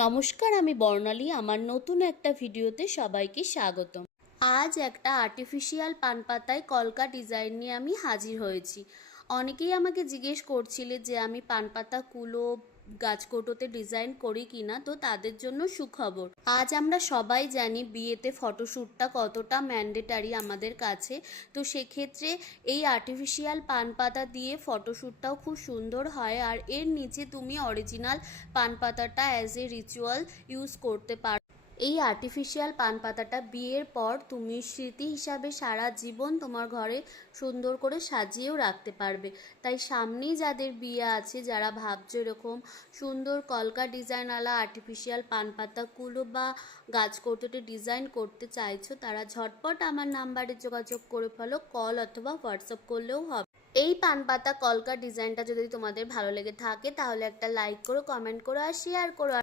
নমস্কার, আমি বর্ণালী। আমার নতুন একটা ভিডিওতে সবাইকে স্বাগতম। আজ একটা আর্টিফিশিয়াল পান পাতায় কলকা ডিজাইন নিয়ে আমি হাজির হয়েছি। অনেকেই আমাকে জিজ্ঞেস করছিলে যে আমি পান পাতা কুলো গাছকৌটোতে ডিজাইন করি কিনা, তো তাদের জন্য সুখবর। আজ আমরা সবাই জানি বিয়েতে ফটোশ্যুটটা কতটা ম্যান্ডেটারি আমাদের কাছে। তো সেক্ষেত্রে এই আর্টিফিশিয়াল পান পাতা দিয়ে ফটোশ্যুটটাও খুব সুন্দর হয়। আর এর নিচে তুমি অরিজিনাল পান পাতাটা অ্যাজ এ রিচুয়াল ইউজ করতে পারো। এই আর্টিফিশিয়াল পান পাতাটা বিয়ের পর তুমি স্মৃতি হিসাবে সারা জীবন তোমার ঘরে সুন্দর করে সাজিয়েও রাখতে পারবে। তাই সামনেই যাদের বিয়ে আছে, যারা ভাবছো এরকম সুন্দর কলকা ডিজাইনওয়ালা আর্টিফিশিয়াল পান পাতাগুলো বা গাছকৌটোতে ডিজাইন করতে চাইছো, তারা ঝটপট আমার নাম্বারে যোগাযোগ করে ফেলো। কল অথবা হোয়াটসঅ্যাপ করলেও হবে। এই পান পাতা কলকা ডিজাইনটা যদি তোমাদের ভালো লেগে থাকে তাহলে একটা লাইক করো, কমেন্ট করো আর শেয়ার করো।